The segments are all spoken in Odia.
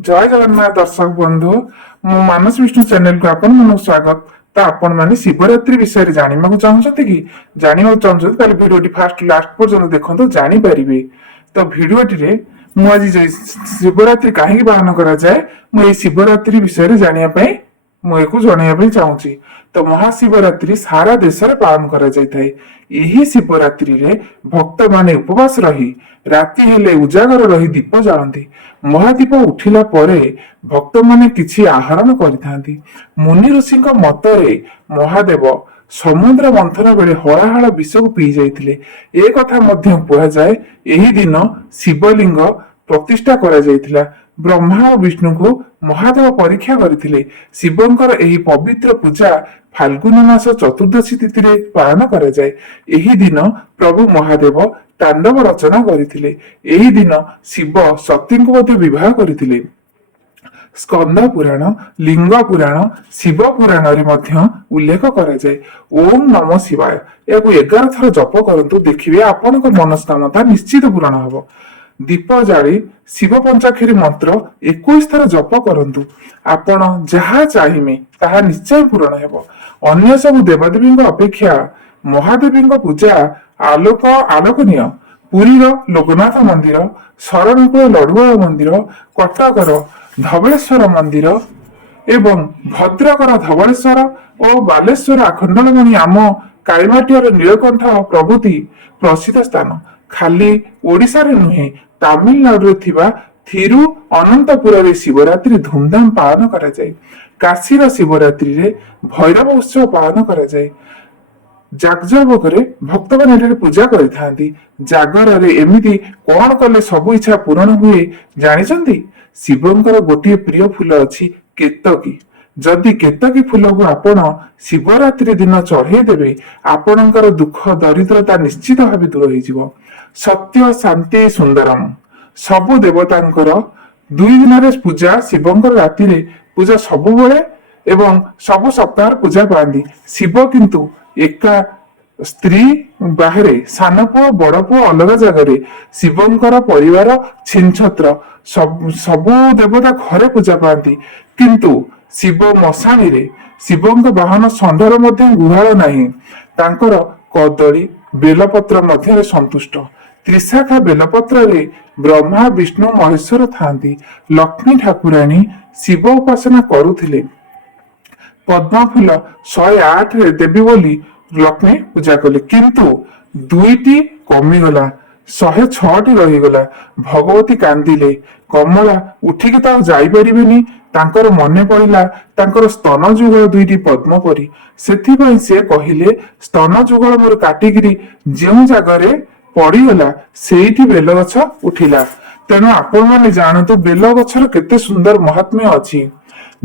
जय जगन्नाथ दर्शक बंधु मो मानस विष्णु चैनल को आपण मन स्वागत। तो आपण माने शिवरात्रि विषय रे जानिबाकू चाहछथि कि जानिबाकू चाहछथि ताले वीडियोटी फास्ट लास्ट पर्यंत देखंतु जानि परिबे। तो वीडियोटी रे मु आज शिवरात्रि काहे पालन करा जाय मु ए शिवरात्रि विषय रे जानिया पई मु एको जणाइया पई चाहूची। तो महाशिवरात्रि सारा देश रे पालन करा जाय थाए। एही शिवरात्रि रे भक्त माने उपवास रही राति हेले उजागर रही दीप जालती। महादीप उठिला परे भक्त माने किछि आहरण करिथांती। मुनि ऋषिक मतरे महादेव समुद्र मंथन बेले हलाहल विष को पी जाइथिले। ए कथा मध्य कुहा जाय एही दिन शिवलिंग प्रतिष्ठा करा जाइथिला। ब्रह्मा और विष्णु को महादेव परीक्षा करथिले। शिवंकर एही पवित्र पूजा फाल्गुन मास चतुर्दशी तिथि रे पालन करा जाय। एही दिन प्रभु महादेव तांडव रचना करथिले। एही दिन शिव सती को मध्य विवाह करथिले। स्कंद पुराण लिंग पुराण शिव पुराण रे मध्य उल्लेख करा जाय। ओम नमः शिवाय याकू 11 थर जप करंतु देखिबे आपनक मनस्कामना निश्चित पूर्ण हबो। दीप जाली शिव पंचाक्षरी मंत्र 21 थर जप करंतु आपण जहा चाहिमे ताहा निश्चय पूर्ण हेबो। अन्य सब देवदेवी अपेक्षा महादेवी पूजा आलोक आलोकनीय। पुरी लोकनाथ मंदिर शरणपुर लडुआ मंदिर कटकर धवलेश्वर मंदिर एवं भद्रकर धवलेश्वर और बालेश्वर आखंडलमणि आम कालीमाटीर नीलकंठ प्रभृति प्रसिद्ध स्थान। खाली ओडिशा रे नुहे तमिलनाडु रे थिबा थिरु अनंतपुर रे शिवरात्रि धूमधाम पालन करा जाय। काशी रो शिवरात्रि रे भैरव उत्सव पालन करा जाय। जागजबक भक्त मैंने पूजा करिथांती। जागर रे एमिति कोन कले सब इच्छा पूर्ण हुए जानिछंती। शिवंकर गोटे प्रिय फूल अछि केतकी। जदि केतकी फूल को आपण शिवरात्रि दिन चढ़े देबे आपणकर दुख दरिद्रता निश्चित भाव दूर होइजिवो। सत्य शांति सुंदरम सबु देवतांकर 2 दिन रे पूजा शिवंकर राति रे पूजा सबु बेले एवं सब सप्ताह पूजा पाती। शिव किंतु एका स्त्री बाहरे सान पुओ बड़ पुओ अलग जगह शिवंकर परिवार छिनछत्र सबु देवता घरे पूजा पाती। किंतु शिव मशाणी रे शिवंक वाहन षंडर मध्य गुहाल नाही। तांकर कदली बेलपत्र मध्य संतुष्ट। त्रिशाखा बेलपत्र रे ब्रह्मा विष्णु महेश्वर थांती। लक्ष्मी ठाकुराणी शिव उपासना करुथिले। पद्म फूल 108 रे देवी बोली लक्ष्मी पूजा कले। किंतु 2टी कमीगला 106टी रहीगला। भगवती कांदिले। कमला उठिक तो जाई परिबेनी। तांकर मने पड़िला तांकर स्तन जुगल 2टी पद्म परी। सेथिपई से कहिले स्तन जुगल मोर काटिगिरी जेउ जागरे पड़ीगला सेठी बेल गछ उठिला। तेणु आपण माने जानतु बेल गछर केते सुंदर महात्म्य अछि।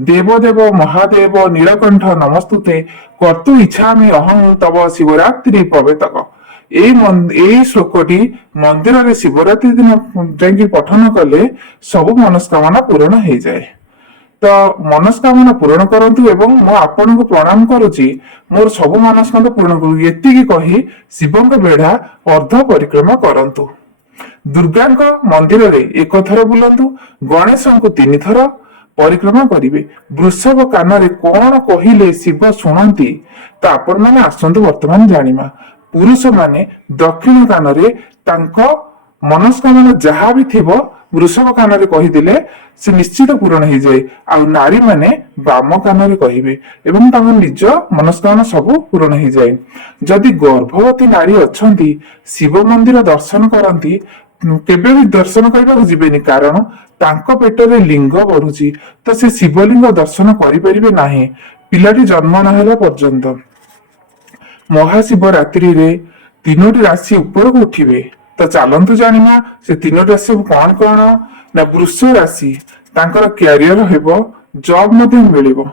देवदेव महादेव नीलकंठ नमस्तुते कर्तु इच्छामि अहं तव शिवरात्रि पवेतक। एई श्लोकटी मंदिर रे शिवरात्रि दिन जाई पठन कले सब मनस्कामना पूर्ण हो जाए। तो मनस्कामना पूर्ण करंतु एवं मो आपन को प्रणाम करूची मोर सब मनस्कामना पूर्ण करू एतिकी कही शिवंक बेढ़ा अर्ध परिक्रमा करंतु। दुर्गांक मंदिर रे 1 थर बुलंतु। गणेश को 3 थर परिक्रमा करिवे। वृषभ कान रे कोन कहिले शिव सुनंती तो आपण माने आसंतु वर्तमान जानिमा। पुरुष माने दक्षिण कान रे तांको मनस्कामना जहा भी थिबो वृषभ कान रे कहि दिले से निश्चित पूर्ण हो जाए। आ नारी माने वाम कान रे कहिबे एवं तांको निज मनस्कामना सब पूर्ण हो जाए। जदि गर्भवती नारी अछंती शिव मंदिर दर्शन करंती केबे भी दर्शन करबा जिबेनी कारण तांको पेटरे लिंग बढ़ुची तो से शिवलिंग दर्शन करि परिबे नाही पिलाटी जन्म न होला पर्यंत। महाशिवरात्रि रे 3टी राशि ऊपर को उठिबे। तो चलंतु जानिमा से 3टी राशि कौन कौन ना वृष राशि तांकर कैरियर हेबो जॉब मध्ये मिलिबो।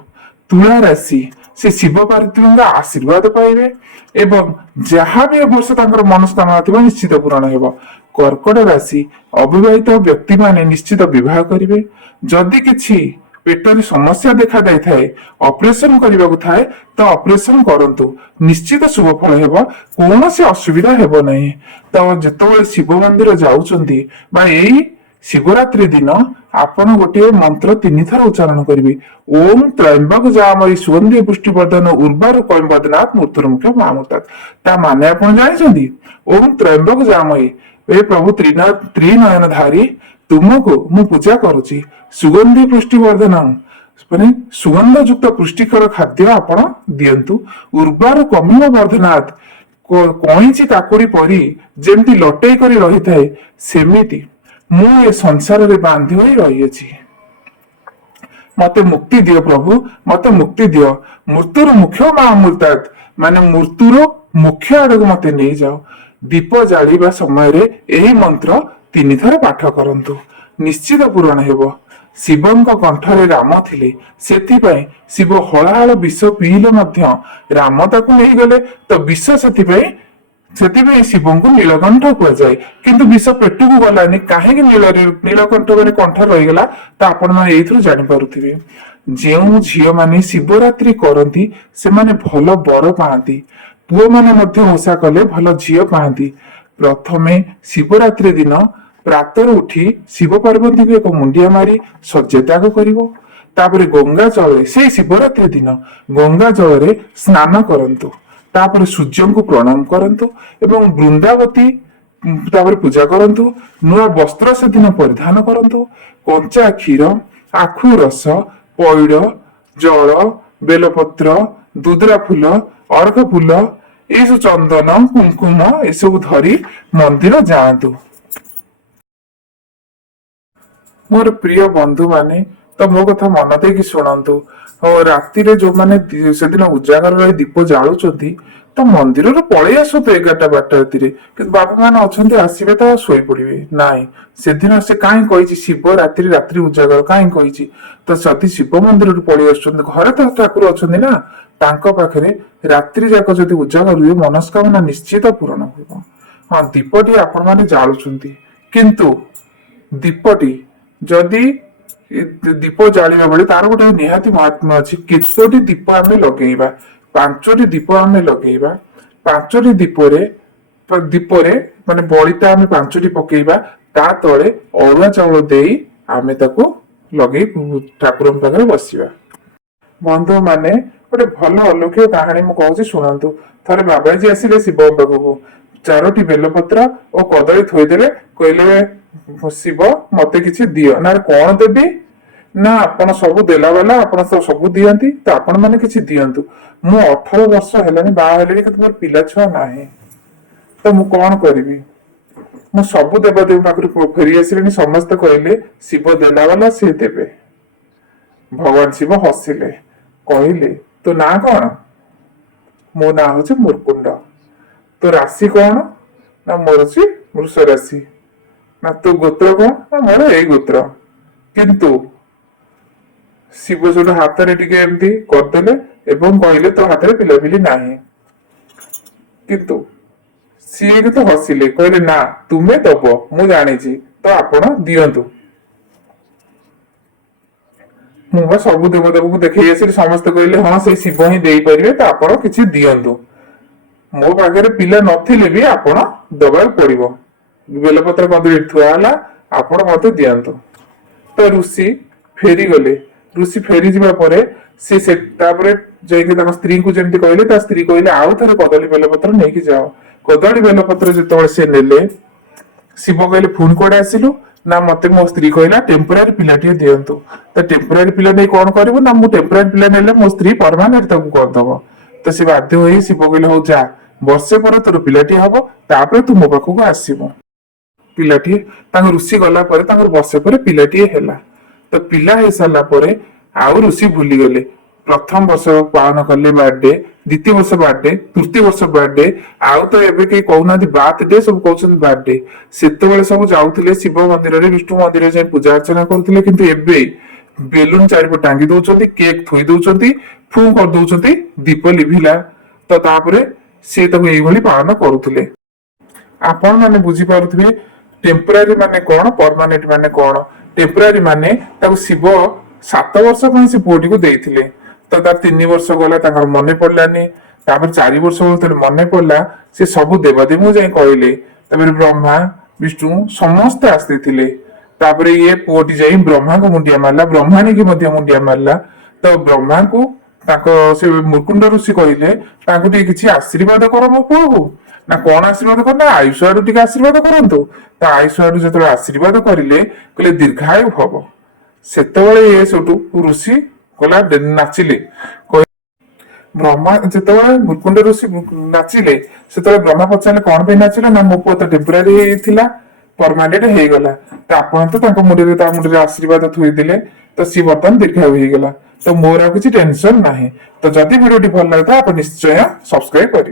तुला राशि से शिव पार्वतीଙ୍କ आशीर्वाद पाइबे एवं जहाँ भी वर्ष तांकर मनस्कामना थिबो निश्चित पूर्ण हेबो। कर्कट राशि अविवाहित व्यक्ति माने निश्चित विवाह करिवे। जदि किछि पेटर समस्या देखा जाय थाए ऑपरेशन करबा को थाए तो ऑपरेशन करंतु निश्चित शुभ फल हेबो। कोनोसी असुविधा हेबो नाही। तो जतबे शिव मंदिर जाउचंती बा एई ଶିବରାତ୍ରି ଦିନ ଆପଣ ଗୋଟିଏ ମନ୍ତ୍ର 3 ଥର ଉଚ୍ଚାରଣ କରିବେ। ଓಂ ତ୍ରୟମ୍ବକ ଜାମୟୀ ସୁଗନ୍ଧି ପୁଷ୍ଟିବର୍ଦ୍ଧନ ଉର୍ବାରୁ କୈମ୍ବଦନାଥ ମୃତ୍ୟୁର୍ମୁଖ୍ୟ ମାମୁତାତ୍। ତା ମାନେ ଆପଣ ଜାଣିଛନ୍ତି? ଓಂ ତ୍ରୟମ୍ବକ ଜାମୟୀ, ଏ ପ୍ରଭୁ ତ୍ରିନୟନଧାରୀ, ତୁମକୁ ମୁଁ ପୂଜା କରୁଛି। ସୁଗନ୍ଧି ପୁଷ୍ଟିବର୍ଦ୍ଧନ, ମାନେ ସୁଗନ୍ଧ ଯୁକ୍ତ ପୁଷ୍ଟିକର ଖାଦ୍ୟ ଆପଣ ଦିଅନ୍ତୁ। ଉର୍ବାରୁ କମିବ ବର୍ଦ୍ଧନାଥ, କଇଁଚି କାକୁଡି ପରି ଯେମିତି ଲଟେଇ କରି ରହିଥାଏ, ସେମିତି ମୁଁ ଏ ସଂସାରରେ ବାନ୍ଧି ହୋଇ ରହିଅଛି। ମତେ ମୁକ୍ତି ଦିଅ ପ୍ରଭୁ, ମତେ ମୁକ୍ତି ଦିଅ। ମୃତ୍ୟୁର ମୁଖ୍ୟ ମା ଅମୃତାତ୍, ମାନେ ମୃତ୍ୟୁର ମୁଖ୍ୟ ଆଡକୁ ମତେ ନେଇଯାଅ। ଦୀପ ଜାଳିବା ସମୟରେ ଏହି ମନ୍ତ୍ର 3 ଥର ପାଠ କରନ୍ତୁ, ନିଶ୍ଚିତ ପୂରଣ ହେବ। ଶିବଙ୍କ କଣ୍ଠରେ ରାମ ଥିଲେ, ସେଥିପାଇଁ ଶିବ ହଳାହଳ ବିଷ ପିଇଲେ ମଧ୍ୟ ରାମ ତାକୁ ନେଇଗଲେ, ତ ବିଷ ସେଥିପାଇଁ ଶିବଙ୍କୁ ନୀଳକଣ୍ଠ କୁହାଯାଏ। କିନ୍ତୁ ବିଷ ପେଟକୁ ଗଲାନି, କାହିଁକି ନୀଳକଣ୍ଠ ମାନେ କଣ୍ଠରେ ରହିଗଲା, ତ ଆପଣ ମାନେ ଏଇଥିରୁ ଜାଣିପାରୁଥିବେ। ଯେଉଁ ଝିଅ ମାନେ ଶିବରାତ୍ରି କରନ୍ତି ସେମାନେ ଭଲ ବର ପାଆନ୍ତି। ପୁଅମାନେ ମଧ୍ୟ ଓଷା କଲେ ଭଲ ଝିଅ ପାଆନ୍ତି। ପ୍ରଥମେ ଶିବରାତ୍ରି ଦିନ ପ୍ରାତରୁ ଉଠି ଶିବ ପାର୍ବତୀଙ୍କୁ ଏକ ମୁଣ୍ଡିଆ ମାରି ଶଯ୍ୟା ତ୍ୟାଗ କରିବ। ତାପରେ ଗଙ୍ଗା ଜଳରେ, ସେଇ ଶିବରାତ୍ରି ଦିନ ଗଙ୍ଗା ଜଳରେ ସ୍ନାନ କରନ୍ତୁ। ତାପରେ ସୂର୍ଯ୍ୟଙ୍କୁ ପ୍ରଣାମ କରନ୍ତୁ ଏବଂ ବୃନ୍ଦାବତୀ ତାପରେ ପୂଜା କରନ୍ତୁ। ନୂଆ ବସ୍ତ୍ର ସେଦିନ ପରିଧାନ କରନ୍ତୁ। କଞ୍ଚା କ୍ଷୀର, ଆଖୁ ରସ, ପଇଡ, ଜଳ, ବେଲପତ୍ର, ଦୁଦରା ଫୁଲ, ଅର୍ଘ ଫୁଲ, ଏସବୁ ଚନ୍ଦନ, କୁଙ୍କୁମ ଏସବୁ ଧରି ମନ୍ଦିର ଯାଆନ୍ତୁ। ମୋର ପ୍ରିୟ ବନ୍ଧୁ ମାନେ, ତ ମୋ କଥା ମନ ଦେଇକି ଶୁଣନ୍ତୁ। ରାତିରେ ଯୋଉମାନେ ସେଦିନ ଉଜାଗର ରହି ଦୀପ ଜାଳୁଛନ୍ତି, ତ ମନ୍ଦିରରୁ ପଳେଇ ଆସନ୍ତୁ 11ଟା 12ଟା ରାତିରେ। କିନ୍ତୁ ବାବା ମାନେ ଅଛନ୍ତି ଆସିବେ ତ ଶୋଇପଡିବେ ନାଇଁ। ସେଦିନ ସେ କାହିଁ କହିଛି ଶିବ ରାତ୍ରି ଉଜାଗର କାହିଁ କହିଛି? ତ ଯଦି ଶିବ ମନ୍ଦିରରୁ ପଳେଇ ଆସୁଛନ୍ତି, ଘରେ ତ ଠାକୁର ଅଛନ୍ତି ନା, ତାଙ୍କ ପାଖରେ ରାତ୍ରି ଯାକ ଯଦି ଉଜାଗର ହୁଏ ମନସ୍କାମନା ନିଶ୍ଚିତ ପୂରଣ ହେବ। ହଁ, ଦୀପଟି ଆପଣ ମାନେ ଜାଳୁଛନ୍ତି, କିନ୍ତୁ ଦୀପଟି ଯଦି ଦୀପ ଜାଳିବା ବେଳେ ତାର ଗୋଟେ ନିହାତି ମହାତ୍ମ୍ୟ ଅଛି। କେତୋଟି ଦୀପ ଆମେ ଲଗେଇବା? 5ଟି ଦୀପ ଆମେ ଲଗେଇବା। 5ଟି ଦୀପରେ ମାନେ ବଳିତା ଆମେ 5ଟି ପକେଇବା। ତା ତଳେ ଅରୁଆ ଚାଉଳ ଦେଇ ଆମେ ତାକୁ ଲଗେଇ ଠାକୁରଙ୍କ ପାଖରେ ବସିବା। ବନ୍ଧୁ ମାନେ, ଗୋଟେ ଭଲ ଅଲୌକିକ କାହାଣୀ ମୁଁ କହୁଛି ଶୁଣନ୍ତୁ। ଥରେ ବାବାଜୀ ଆସିଲେ ଶିବଙ୍କ ପାଖକୁ, 4ଟି ବେଲପତ୍ର ଓ କଦଳୀ ଥୋଇଦେଲେ। କହିଲେ, ଶିବ ମତେ କିଛି ଦିଅ। ନା କଣ ଦେବି? ନା ଆପଣ ସବୁ ଦେଲା ବାଲା, ଆପଣ ତ ସବୁ ଦିଅନ୍ତି, ତ ଆପଣ ମାନେ କିଛି ଦିଅନ୍ତୁ। ମୁଁ 18 ବର୍ଷ ହେଲାଣି, ବାହା ହେଲେଣି, କିନ୍ତୁ ମୋର ପିଲା ଛୁଆ ନାହିଁ, ତ ମୁଁ କଣ କରିବି? ମୁଁ ସବୁ ଦେବାଦେବୀ ପାଖରୁ ଫେରି ଆସିଲିଣି, ସମସ୍ତେ କହିଲେ ଶିବ ଦେଲା ବାଲା, ସିଏ ଦେବେ। ଭଗବାନ ଶିବ ହସିଲେ, କହିଲେ ତୋ ନାଁ କଣ? ମୋ ନାଁ ହଉଛି ମୁର୍କୁଣ୍ଡ। ତୋ ରାଶି କଣ? ନା ମୋର ଅଛି ବୃଷ ରାଶି। ନା ତୋ ଗୋତ୍ର କଣ? ନା ମୋର ଏଇ ଗୋତ୍ର। କିନ୍ତୁ ଶିବ ସେଠୁ ହାତରେ ଟିକେ ଏମିତି କରିଦେଲେ ଏବଂ କହିଲେ ତୋ ହାତରେ ପିଲାପିଲି ନାହିଁ। କିନ୍ତୁ ସିଏ କିନ୍ତୁ ହସିଲେ, କହିଲେ ନା ତୁମେ ଦବ, ମୁଁ ଜାଣିଛି, ତ ଆପଣ ଦିଅନ୍ତୁ। ମୁଁ ବା ସବୁ ଦେବତାଙ୍କୁ ଦେଖେଇ ଆସିଲି, ସମସ୍ତେ କହିଲେ ହଁ ସେଇ ଶିବ ହିଁ ଦେଇପାରିବେ, ତ ଆପଣ କିଛି ଦିଅନ୍ତୁ। ମୋ ପାଖରେ ପିଲା ନଥିଲେ ବି ଆପଣ ଦବାକୁ ପଡିବ। ବେଲପତ୍ର କଦଳୀ ଥୁଆ ହେଲା, ଆପଣ ମତେ ଦିଅନ୍ତୁ। ତ ଋଷି ଫେରିଗଲେ। ଋଷି ଫେରିଯିବା ପରେ ସେ ତାପରେ ଯାଇକି ତାଙ୍କ ସ୍ତ୍ରୀଙ୍କୁ ଯେମିତି କହିଲେ, ତା ସ୍ତ୍ରୀ କହିଲେ ଆଉ ଥରେ କଦଳୀ ବେଲପତ୍ର ନେଇକି ଯାଅ। କଦଳୀ ବେଲପତ୍ର ଯେତେବେଳେ ସେ ନେଲେ, ଶିବ କହିଲେ ପୁଣି କୁଆଡେ ଆସିଲୁ? ନା ମତେ ମୋ ସ୍ତ୍ରୀ କହିଲା ଟେମ୍ପୋରାରୀ ପିଲାଟିଏ ଦିଅନ୍ତୁ। ତ ଟେମ୍ପୋରାରୀ ପିଲା ନେଇ କଣ କରିବୁ? ନା ମୁଁ ଟେମ୍ପୋରାରୀ ପିଲା ନେଲେ ମୋ ସ୍ତ୍ରୀ ପରମାନେଣ୍ଟ ତାକୁ କରିଦବ। ତ ସେ ବାଧ୍ୟ ହୋଇ ଶିବ କହିଲେ ହଉ ଯା, ବର୍ଷେ ପରେ ତୋର ପିଲାଟିଏ ହବ, ତାପରେ ତୁ ମୋ ପାଖକୁ ଆସିବୁ। ପିଲାଟିଏ, ତାଙ୍କ ଋଷି ଗଲା ପରେ ତାଙ୍କର ବର୍ଷେ ପରେ ପିଲାଟିଏ ହେଲା। ତ ପିଲା ହେଇସାରିଲା ପରେ ଆଉ ଋଷି ଭୁଲିଗଲେ। ପ୍ରଥମ ବର୍ଷ ପାଳନ କଲେ ବାର୍ଥଡେ, ଦ୍ୱିତୀୟ ବର୍ଷ ବାର୍ଥଡେ, ତୃତୀୟ ବର୍ଷ ବାର୍ଥଡେ, ଆଉ ତ ଏବେ କେହି କହୁନାହାନ୍ତି ବାର୍ଥଡେ, ସବୁ କହୁଛନ୍ତି ବାର୍ଥଡେ। ସେତେବେଳେ ସବୁ ଯାଉଥିଲେ ଶିବ ମନ୍ଦିରରେ, ବିଷ୍ଣୁ ମନ୍ଦିରରେ ଯାଇ ପୂଜା ଅର୍ଚ୍ଚନା କରୁଥିଲେ। କିନ୍ତୁ ଏବେ ବେଲୁନ ଚାରିପଟେ ଟାଙ୍ଗି ଦଉଛନ୍ତି, କେକ୍ ଥୋଇ ଦଉଛନ୍ତି, ଫୁ କରିଦଉଛନ୍ତି, ଦୀପ ଲିଭିଲା, ତ ତାପରେ ସେ ତାକୁ ଏଇଭଳି ପାଳନ କରୁଥିଲେ। ଆପଣ ମାନେ ବୁଝିପାରୁଥିବେ ଟେମ୍ପୋରାରୀ ମାନେ କଣ, ପରମାନେଣ୍ଟ ମାନେ କଣ। ଟେମ୍ପୋରାରୀ ମାନେ ତାକୁ ଶିବ 7 ବର୍ଷ ପାଇଁ ସେ ପୁଅଟିକୁ ଦେଇଥିଲେ। ତ ତାର 3 ବର୍ଷ ଗଲା, ତାଙ୍କର ମନେ ପଡିଲାନି। ତାପରେ 4 ବର୍ଷ ଯେତେବେଳେ ମନେ ପଡିଲା, ସେ ସବୁ ଦେବାଦେବୀଙ୍କୁ ଯାଇ କହିଲେ। ତାପରେ ବ୍ରହ୍ମା, ବିଷ୍ଣୁ ସମସ୍ତେ ଆସିଥିଲେ। ତାପରେ ଇଏ ପୁଅଟି ଯାଇ ବ୍ରହ୍ମାଙ୍କୁ ମୁଣ୍ଡିଆ ମାରିଲା, ବ୍ରହ୍ମାଣୀକି ମଧ୍ୟ ମୁଣ୍ଡିଆ ମାରିଲା। ତ ବ୍ରହ୍ମାଙ୍କୁ ତାଙ୍କ ସେ ମୁକୁଣ୍ଡ ଋଷି କହିଲେ ତାଙ୍କୁ ଟିକେ କିଛି ଆଶୀର୍ବାଦ କର ମୋ ପୁଅକୁ। ନା କଣ ଆଶୀର୍ବାଦ କର, ନା ଆୟୁଷ ଆଡୁ ଟିକେ ଆଶୀର୍ବାଦ କରନ୍ତୁ। ତ ଆୟୁଷ ଆଡୁ ଯେତେବେଳେ ଆଶୀର୍ବାଦ କରିଲେ, କହିଲେ ଦୀର୍ଘାୟୁ ହବ। ସେତେବେଳେ ଇଏ ସେଠୁ ଋଷି କହିଲା ନାଚିଲେ। ବ୍ରହ୍ମା ଯେତେବେଳେ ମୁକୁଣ୍ଡ ଋଷି ନାଚିଲେ, ସେତେବେଳେ ବ୍ରହ୍ମା ପଚାରିଲେ କଣ ପାଇଁ ନାଚିଲ, ନା ମୋ ପୁଅ ତ ଟେମ୍ପୋରାରୀ ହେଇଥିଲା, ପରମାନେଣ୍ଟ ହେଇଗଲା। ତ ଆପଣ ତ ତାଙ୍କ ମୁଣ୍ଡରେ ତା ମୁଣ୍ଡରେ ଆଶୀର୍ବାଦ ଥୋଇଦେଲେ, ତ ସିଏ ବର୍ତ୍ତମାନ ଦୀର୍ଘାୟୁ ହେଇଗଲା। ତ ମୋର ଆଉ କିଛି ଟେନସନ ନାହିଁ। ତ ଯଦି ଭିଡିଓଟି ଭଲ ଲାଗିଥାଏ ଆପଣ ନିଶ୍ଚୟ ସବସ୍କ୍ରାଇବ କରିବେ।